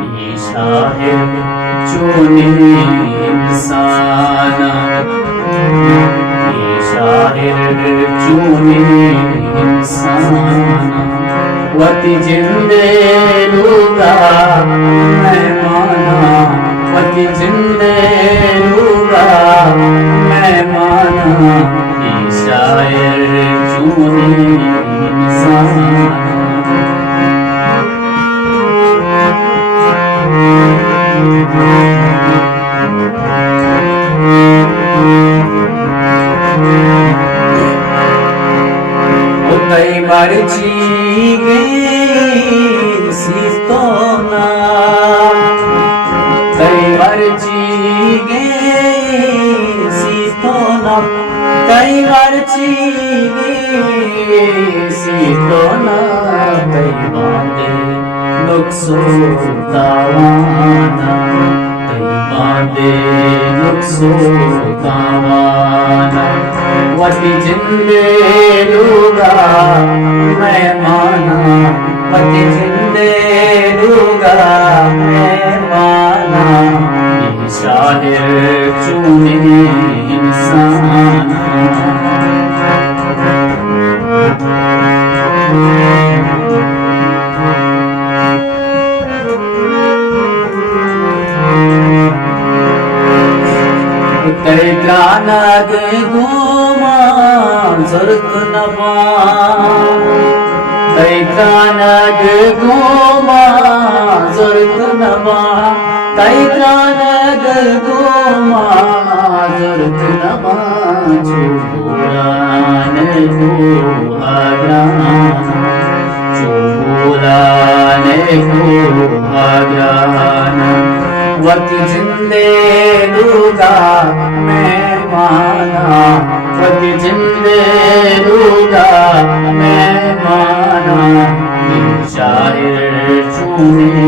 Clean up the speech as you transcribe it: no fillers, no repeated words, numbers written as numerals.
ये शाहिर चुने इंसाना, ये शाहिर चुने इंसाना। वती जिंदे लूगा मैं माना, वती जिंदे लूगा मैं माना। ये शायर चुने इंसाना। कई बार चीगे सीतोना, कई बार चीगे सीतोना, कई बार चीगे सीतोना। कई बार नुक्सो तावाना, कई बार नुक्सो तावाना। वती जिंदे लूगा मैं माना, वती जिंदे लूगा मैं माना। ये शाहिर चुने इंसाना। कई कानग घूमा जरूरत नबा, कई कानग घूमा जरूरत नबा, कई कानग घूमा जरूरत नबा। चुरान को हराना, चुरान को हराना। वती जिंदे लूगा मैं माना, वती जिंदे लूगा मैं माना। ये शायर चुने